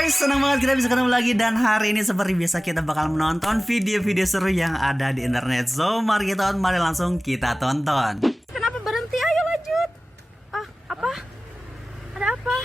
guys, senang banget kita bisa ketemu lagi. Dan hari ini seperti biasa kita bakal menonton video-video seru yang ada di internet. So mari langsung kita tonton. Kenapa berhenti? Ayo lanjut. Ah, apa? Ada apa?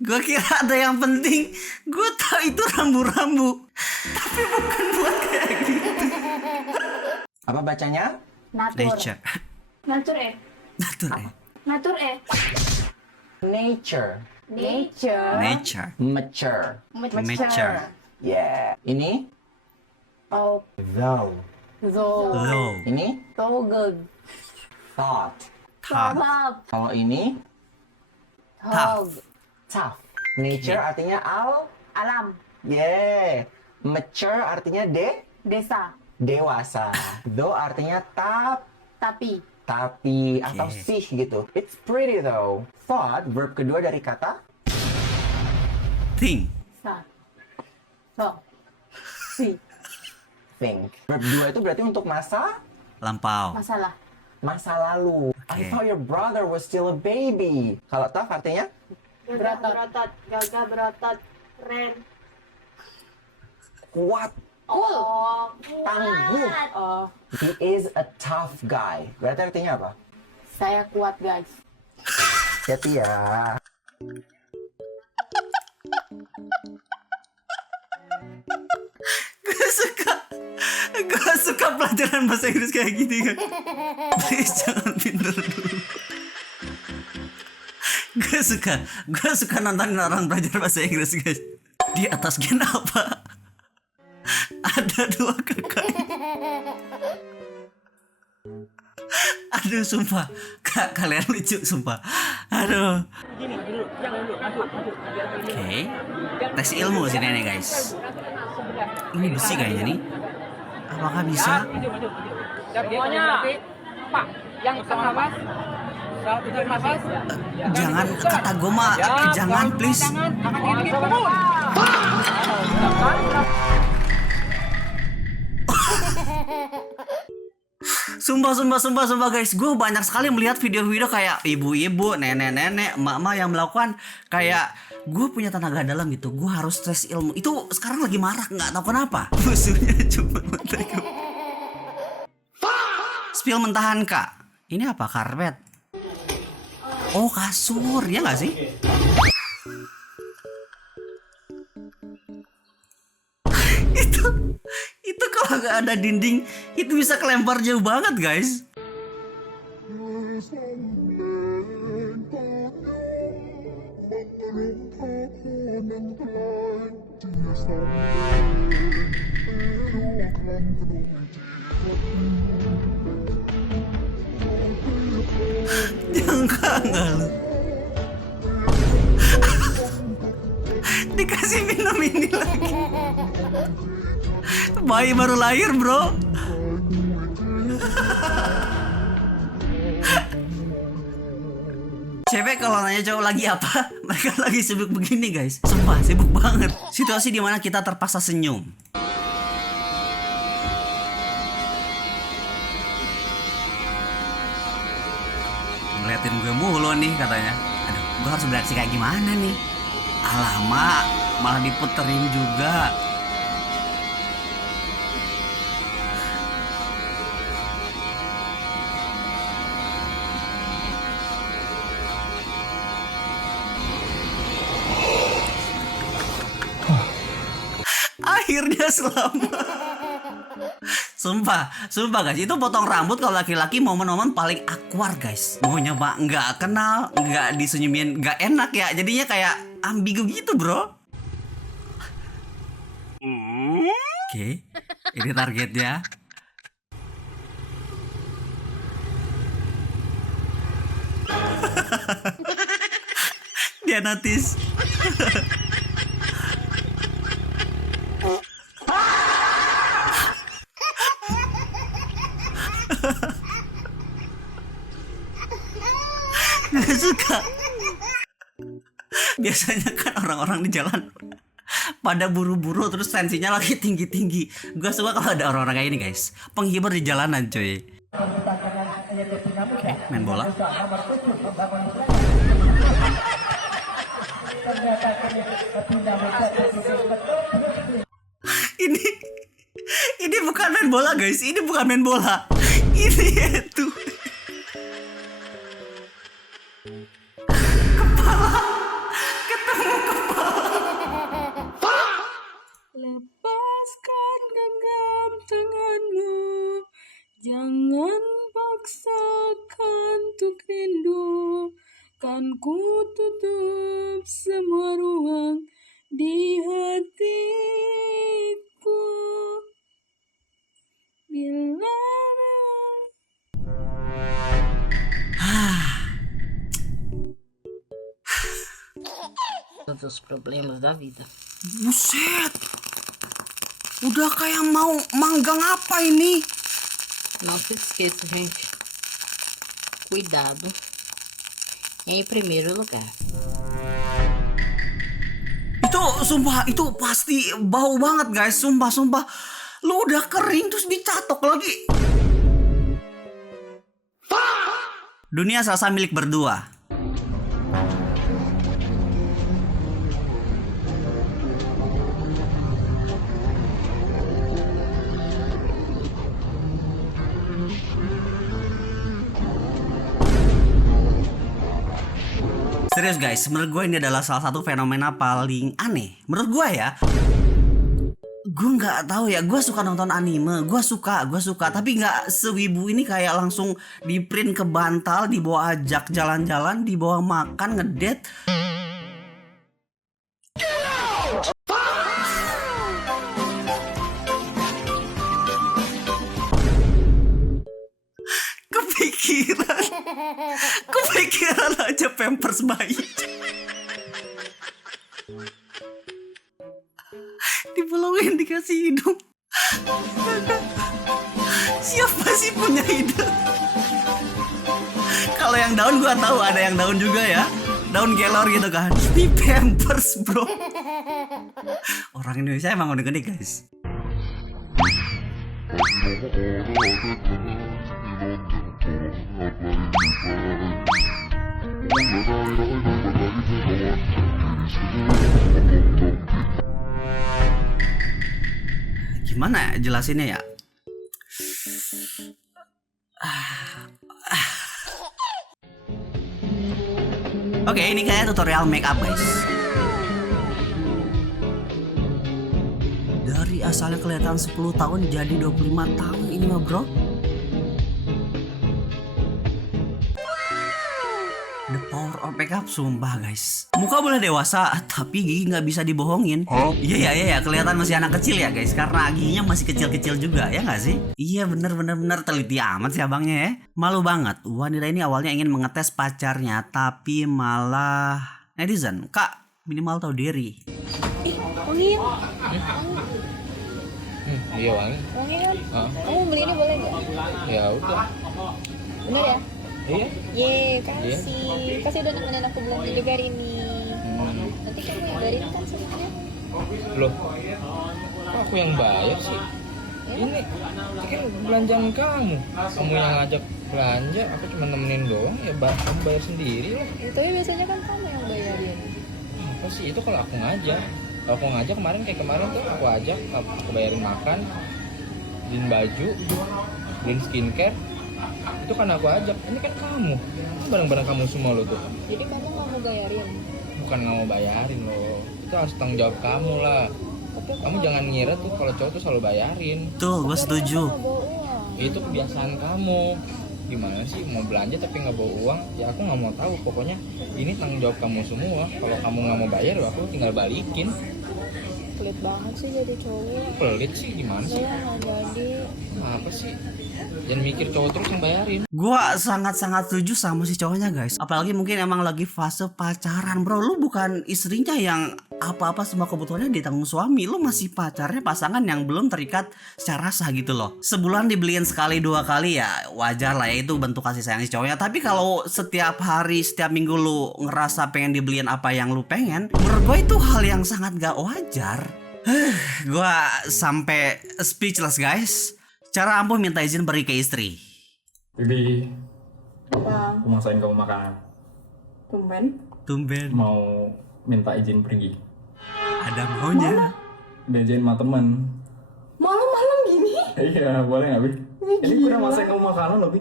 Gue kira ada yang penting. Gue tahu itu rambu-rambu, tapi bukan buat kayak gitu. Apa bacanya? Nature. Nature. Nature. Nature. Nature. Nature. Nature. Mature. Mature. Yeah. Ini? Oh, Though. Low. Ini? so good. Thought. Tough. Kalau ini? Tough. Tough. Nature artinya Alam. Yeah. Mature artinya Desa. dewasa. Though artinya Tapi. tapi atau sih gitu. It's pretty though. Thought, verb kedua dari kata Think. Sa. So. Si. think. Verb dua itu berarti untuk Lampau. masa lalu. I Okay. thought your brother was still a baby. Kalau tough artinya Berotot. Gagah berotot. Keren. kuat. Oh, Tangguh. Oh, He is a tough guy. Berarti artinya apa? saya kuat, guys. Hati ya. Gue suka pelajaran bahasa Inggris kayak gini kan. Please jangan pinter dulu. Gue suka nontonin orang belajar bahasa Inggris guys. Di atas gen apa? Ada dua kakak. Aduh sumpah, kalian lucu sumpah. Aduh. Oke, tes ilmu sini nih guys. Ini besi kayaknya nih. Apakah bisa? Semuanya, Pak, yang tengah mas, tarik nafas. Jangan kata gue mah, jangan please. Angkat dikit ke bawah. Sumpah guys, gue banyak sekali melihat video-video kayak ibu-ibu, nenek-nenek, emak-emak yang melakukan kayak gue punya tenaga dalam gitu, gue harus tes ilmu. Itu sekarang lagi marak, nggak tahu kenapa. Musuhnya cuma mentega. Spill mentahan kak. Ini apa? Karpet. Oh kasur, ya nggak sih? itu kalau nggak ada dinding itu bisa kelempar jauh banget guys. Jangan nggak lu dikasih minum ini lagi. Bayi baru lahir bro. Cewek kalau nanya cowok lagi apa, mereka lagi sibuk begini guys. Sumpah sibuk banget. Situasi dimana kita terpaksa senyum. Ngeliatin gue mulu nih katanya. Aduh, gue harus bereaksi kayak gimana nih? Alamak, malah diputerin juga. Akhirnya selamat. Sumpah guys, itu potong rambut kalau laki-laki momen-momen paling awkward guys. Maunya pak nggak kenal, nggak disenyumin, nggak enak ya. Jadinya kayak ambigu gitu bro. Oke, ini targetnya. Dia notice. Gak suka. Biasanya kan orang-orang di jalan pada buru-buru terus tensinya lagi tinggi-tinggi. Gue suka kalau ada orang-orang kayak ini guys, penghibur di jalanan cuy. Oke, main bola. Ini bukan main bola guys, ini bukan main bola. Ini itu Lepaskan genggam tanganmu, jangan paksakan untuk rindu, kan ku tutup semua ruang di hatiku. Bila Todos os problemas da vida. buset. Udah kayak mau manggang apa ini? Não se esqueça, gente. Cuidado em primeiro lugar. Itu sumpah itu pasti bau banget guys, sumpah. Lu udah kering terus dicatok lagi. Dunia serasa milik berdua. Serius guys, menurut gue ini adalah salah satu fenomena paling aneh. Menurut gue ya, gue nggak tahu ya. Gue suka nonton anime, gue suka. Tapi nggak sewibu ini kayak langsung di print ke bantal, dibawa ajak jalan-jalan, dibawa makan, ngedate. Kepikiran aja Pampers bayi. Dipelongin dikasih hidung. Siapa sih punya ide? Kalau yang daun gua tahu ada yang daun juga ya. Daun kelor gitu kan. Ini Pampers bro. Orang Indonesia emang unik-unik guys. Gimana jelasinnya ya? Oke, ini kayak tutorial make up guys. Dari asalnya kelihatan 10 tahun jadi 25 tahun ini mah bro. The power of makeup, sumpah guys. Muka boleh dewasa, tapi gigi nggak bisa dibohongin. Iya, kelihatan masih anak kecil ya guys, karena giginya masih kecil-kecil juga, ya nggak sih? Iya bener teliti amat sih abangnya ya. Malu banget, wanita ini awalnya ingin mengetes pacarnya, tapi malah netizen. Kak, minimal tahu diri. wangiin. Iya wangi. Wangi kan? Kamu beli ini boleh nggak? Ya udah. Bener ya? Iya. Ye, kasih udah nemenin aku belanja juga hari ini. Nanti kamu yang bayarin kan sebenarnya. Loh. Kok aku yang bayar sih? Ini kan belanjaan kamu. Kamu yang ngajak belanja, aku cuma nemenin doang. Ya kamu bayar sendiri lah. Itu ya biasanya kan kamu yang bayarin. Apa sih itu kalau aku ngajak? Kalau aku ngajak kemarin tuh aku ajak, aku bayarin makan, beliin baju, beliin skincare. Itu kan aku ajak. Ini kan kamu. Ini barang-barang kamu semua lo tuh. Jadi kamu nggak mau bayarin? Bukan nggak mau bayarin loh. Itu harus tanggung jawab kamu lah. Kamu jangan ngira tuh kalau cowok tuh selalu bayarin. Tuh, gue setuju. Nggak bawa uang. Itu kebiasaan kamu. Gimana sih mau belanja tapi nggak bawa uang? Ya aku nggak mau tahu. Pokoknya ini tanggung jawab kamu semua. Kalau kamu nggak mau bayar, aku tinggal balikin. Pelit banget sih jadi cowok. Pelit sih gimana sih? Saya nggak jadi. Apa sih? Jangan mikir cowok terus yang bayarin. Gua sangat setuju sama si cowoknya guys. Apalagi mungkin emang lagi fase pacaran bro. Lu bukan istrinya yang apa-apa semua kebutuhannya ditanggung suami. Lu masih pacarnya pasangan yang belum terikat secara sah gitu loh. Sebulan dibeliin sekali 2 kali ya wajar lah ya, itu bentuk kasih sayang si cowoknya. Tapi kalau setiap hari, setiap minggu lu ngerasa pengen dibeliin apa yang lu pengen, menurut gue itu hal yang sangat gak wajar. Gue sampai speechless guys. Cara ampuh minta izin pergi ke istri. Bibi, Apa? aku masain kamu makanan. Tumben. Mau minta izin pergi. Ada maunya. Diajain sama temen. Malam-malam gini? Iya, boleh nggak, Bi? Ini gue udah masain kamu makanan loh, Bi.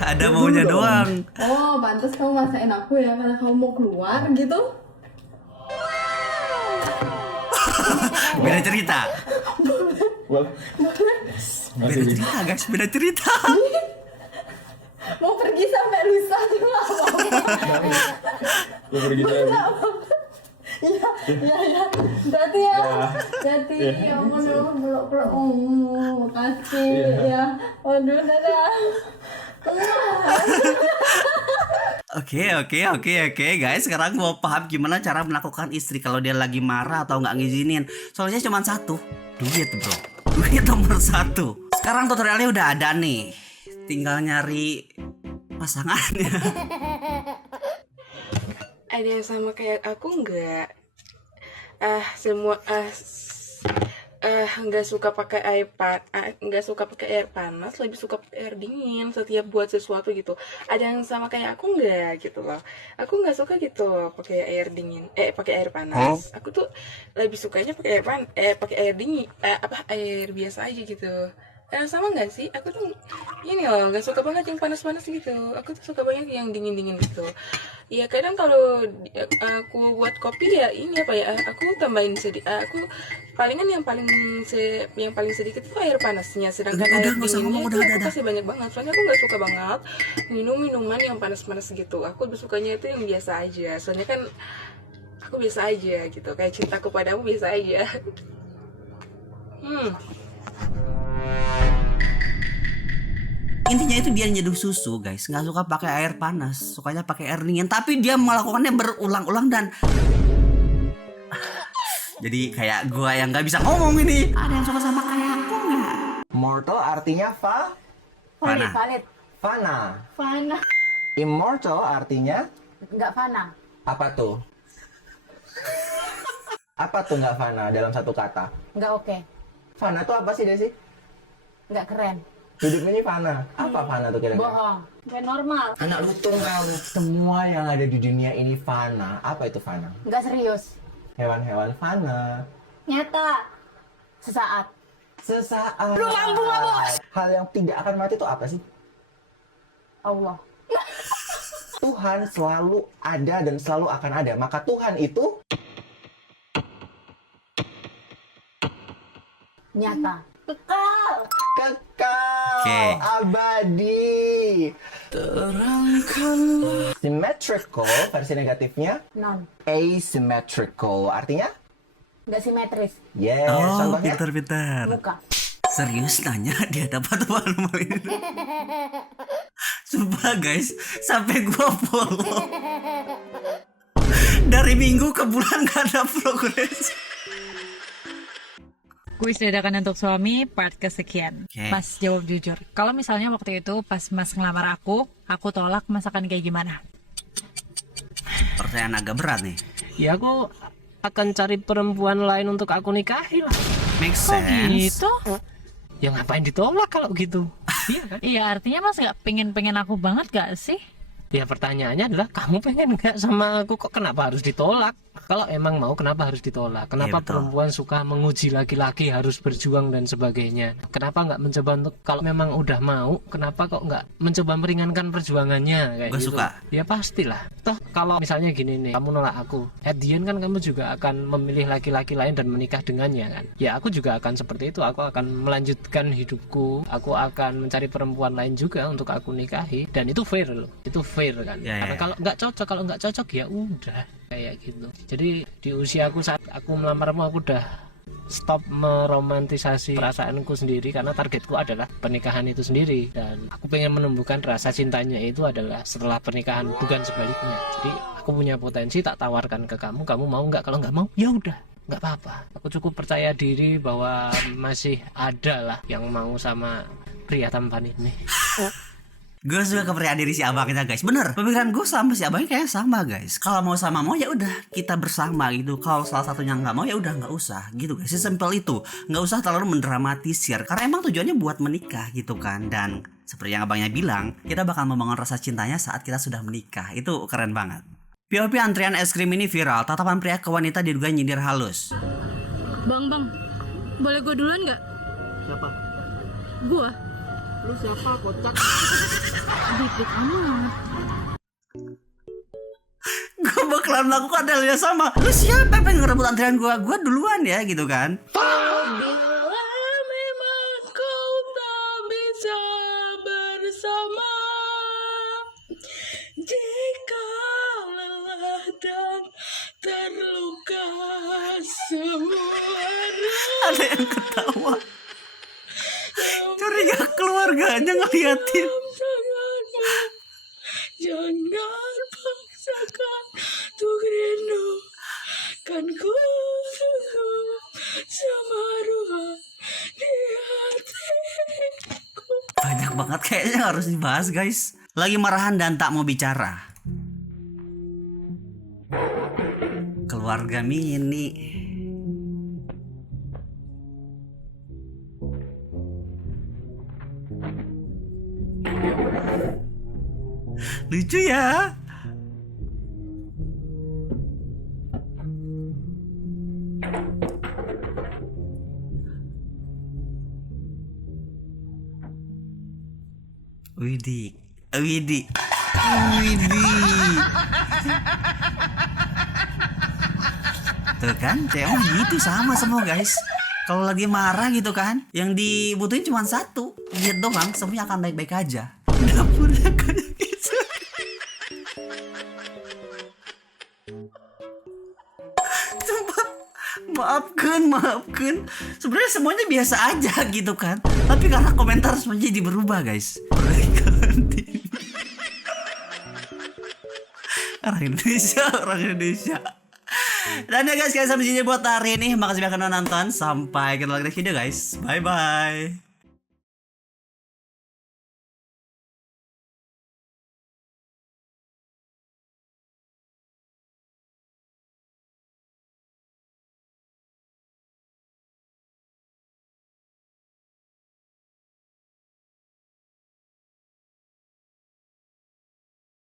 Ada maunya doang. Oh, pantas kamu masain aku ya karena kamu mau keluar gitu. Beda cerita. Boleh. Beda Masih, Bi. cerita guys, beda cerita. Mau pergi sampai lusa juga nggak apa-apa. Lu pergi dulu, Bi. Iya. Hati ya. Hati. Ya ampun, peluk-peluk. Makasih ya. Waduh, dadah. Oke guys, sekarang gua paham gimana cara melakukan istri kalau dia lagi marah atau nggak ngizinin. Soalnya cuma satu, duit bro, duit nomor 1. Sekarang tutorialnya udah ada nih, tinggal nyari pasangannya. Ada yang sama kayak aku nggak? Nggak suka pakai nggak suka pakai air panas, lebih suka pakai air dingin setiap buat sesuatu gitu. Ada yang sama kayak aku nggak gitu loh? Aku nggak suka gitu loh pakai air dingin, pakai air panas. Aku tuh lebih sukanya pakai air dingin, air biasa aja gitu. Sama nggak sih? Aku tuh ini loh, nggak suka banget yang panas-panas gitu. Aku tuh suka banget yang dingin-dingin gitu. Ya kadang kalau aku buat kopi ya ini apa ya? Aku tambahin aku palingan yang paling sedikit itu air panasnya. Sedangkan Udah, air nggak usah dinginnya ngomong, itu udah. aku kasih banyak banget. Soalnya aku nggak suka banget minum minuman yang panas-panas gitu. Aku sukanya itu yang biasa aja. Soalnya kan aku biasa aja gitu. Kayak cintaku padamu biasa aja. Intinya itu dia nyeduh susu guys, nggak suka pakai air panas, sukanya pakai air dingin. Tapi dia melakukannya berulang-ulang dan jadi kayak gua yang nggak bisa ngomong ini. Ada yang suka sama kayak aku nggak? Mortal artinya Fana. Fana. Immortal artinya Nggak fana. apa tuh? Apa tuh nggak fana dalam satu kata? Nggak oke. Fana tuh apa sih, Desi? Nggak keren. Hidup ini fana. Apa fana tuh kira-kira? Bohong. Nggak normal. Anak lutung kamu. Semua yang ada di dunia ini fana. Apa itu fana? Nggak serius. Hewan-hewan fana. Nyata. Sesaat. Sesaat. Hal yang tidak akan mati itu apa sih? Allah. Tuhan selalu ada dan selalu akan ada. Maka Tuhan itu Nyata. Kekal. kekal, Oke. abadi. Terangkanlah. Symmetrical versi negatifnya Non. asymmetrical. Artinya? Nggak simetris. Yes. Oh, Contohnya? pintar-pintar. Muka. Serius nanya dia dapat apa ini? Sumpah guys, sampai gua follow. Dari minggu ke bulan gak ada progres. Kuis dadakan untuk suami part kesekian. Oke. Mas jawab jujur. Kalau misalnya waktu itu pas Mas ngelamar aku tolak, masakan kayak gimana? Pertanyaan agak berat nih. Ya aku akan cari perempuan lain untuk aku nikahi lah. Make Kok sense. gitu? Ya ngapain ditolak kalau gitu? Iya kan? Iya, artinya Mas nggak pengen aku banget gak sih? Ya pertanyaannya adalah kamu pengen nggak sama aku, kok kenapa harus ditolak? Kalau emang mau kenapa harus ditolak? Iya, Kenapa betul. perempuan suka menguji laki-laki harus berjuang dan sebagainya? Kenapa nggak mencoba untuk kalau memang udah mau, kenapa kok nggak mencoba meringankan perjuangannya kayak Gak gitu? suka. Ya pastilah. Toh kalau misalnya gini nih, kamu nolak aku, at the end kan kamu juga akan memilih laki-laki lain dan menikah dengannya kan? Ya aku juga akan seperti itu. Aku akan melanjutkan hidupku. Aku akan mencari perempuan lain juga untuk aku nikahi. Dan itu fair loh. Itu fair kan? Ya, Karena ya. kalau nggak cocok ya udah kayak gitu. Jadi di usia aku saat aku melamarmu aku udah stop meromantisasi perasaanku sendiri, karena targetku adalah pernikahan itu sendiri, dan aku pengen menumbuhkan rasa cintanya itu adalah setelah pernikahan, bukan sebaliknya. Jadi aku punya potensi, tak tawarkan ke kamu, kamu mau nggak? Kalau nggak mau ya udah, nggak apa-apa. Aku cukup percaya diri bahwa masih ada lah yang mau sama pria tampan ini. Gue suka kepercayaan diri si abangnya guys. Bener, pemikiran gue sama si abangnya kayak sama guys. Kalau mau sama mau ya udah kita bersama gitu. Kalau salah satunya nggak mau ya udah nggak usah gitu guys. Sesimpel itu. Nggak usah terlalu mendramatisir. Karena emang tujuannya buat menikah gitu kan. Dan seperti yang abangnya bilang, kita bakal membangun rasa cintanya saat kita sudah menikah. Itu keren banget. POV antrian es krim ini viral. Tatapan pria ke wanita diduga nyindir halus. Bang, boleh gue duluan nggak? Siapa? Gua. Lu siapa, kocak? Dikit amat. Gue bakalan melakukan hal yang sama. Lu siapa yang pengen ngerebut antrian gue? Gue duluan ya gitu kan. Bila memang kau tak bisa bersama, jika lelah dan terluka semua Ada yang ketawa. Curiga keluarganya ngeliatin. sangatmu, jangan paksakan untuk rindu, kan ku sungguh sama ruang di hatiku. Banyak banget kayaknya harus dibahas guys. Lagi marahan dan tak mau bicara. Keluarga mini. Lucu ya. Widih. Tuh kan, cewek gitu sama semua guys. Kalau lagi marah gitu kan, yang dibutuhin cuma satu, lihat doang, semuanya akan baik-baik aja. Dapurnya kayak gitu. Sumpah, maafkan. Sebenarnya semuanya biasa aja gitu kan, tapi karena komentar semuanya jadi berubah guys. Orang Indonesia. Dan ya guys, sampai sini buat hari ini. Makasih banyak udah nonton. Sampai ketemu lagi di video guys. Bye bye.